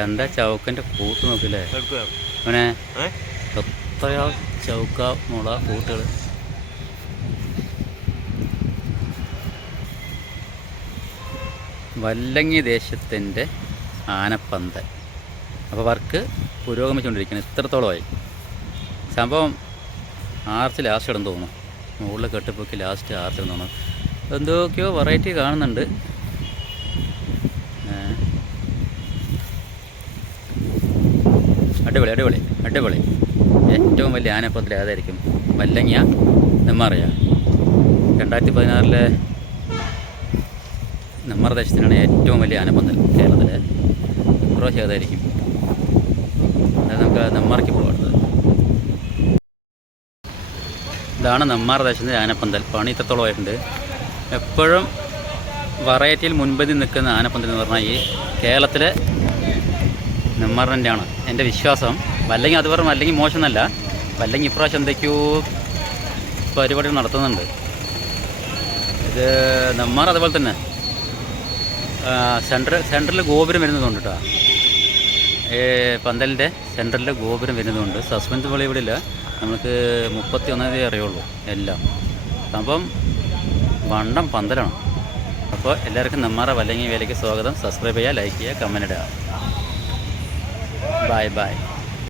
എന്താ ചൗക്കന്റെ കൂട്ട് നോക്കില്ലേ? അവനെ എത്രയോ ചൗക്ക മുള കൂട്ടുകൾ? വല്ലങ്ങി ദേശത്തിന്റെ ആനപ്പന്തൽ. അപ്പോൾ വർക്ക് പുരോഗമിച്ചുകൊണ്ടിരിക്കുന്നു ഇത്രത്തോളമായി. സംഭവം ആർച്ച് ലാസ്റ്റ് ഇടുന്നു തോന്നുന്നു. മുകളിൽ കെട്ടിപ്പൊക്കി ലാസ്റ്റ് ആർച്ച് ഇടം തോന്നുന്നു. എന്തൊക്കെയോ വെറൈറ്റി കാണുന്നുണ്ട്. അടിപൊളി അടിപൊളി അടിപൊളി. ഏറ്റവും വലിയ ആനപ്പത്തിലെ ഏതായിരിക്കും? വല്ലങ്ങിയ നെമ്മാറിയ. രണ്ടായിരത്തി പതിനാറിലെ നെമ്മാറ ദേശത്തിനാണ് ഏറ്റവും വലിയ ആനപ്പന്തൽ കേരളത്തിലെ. ഇപ്രാവശ്യം ഏതായിരിക്കും? അത് നമുക്ക് നെമ്മാറയ്ക്ക് പോകാം അടുത്തത്. ഇതാണ് നെമ്മാറ ദേശത്തിന്റെ ആനപ്പന്തൽ. പണി ഇത്രത്തോളം ആയിട്ടുണ്ട്. എപ്പോഴും വെറൈറ്റിയിൽ മുൻപന്തി നിൽക്കുന്ന ആനപ്പന്തൽ എന്ന് പറഞ്ഞാൽ ഈ കേരളത്തിലെ നെമ്മാറിന്റെയാണ്. എന്റെ വിശ്വാസം. വല്ലെങ്കിൽ അത് പറഞ്ഞു അല്ലെങ്കിൽ മോശമെന്നല്ല. വല്ലെങ്കിൽ ഇപ്രാവശ്യം എന്തൊക്കെയോ പരിപാടികൾ നടത്തുന്നുണ്ട്. ഇത് നെമ്മാർ അതുപോലെ തന്നെ. സെൻട്രൽ സെൻട്രലിൽ ഗോപുരം വരുന്നതുകൊണ്ട് കേട്ടോ പന്തലിന്റെ സെൻട്രലിൽ ഗോപുരം വരുന്നതുകൊണ്ട് സസ്പെൻസ് ഇല്ല. നമുക്ക് മുപ്പത്തി ഒന്നാം തീയതി അറിയുള്ളൂ എല്ലാം. അപ്പം വണ്ടം പന്തലാണ്. അപ്പോൾ എല്ലാവർക്കും നെമ്മാറ വല്ലങ്ങി വേലയ്ക്ക് സ്വാഗതം. സബ്സ്ക്രൈബ് ചെയ്യുക ലൈക്ക് ചെയ്യുക കമന്റ് ഇടുക. Bye-bye.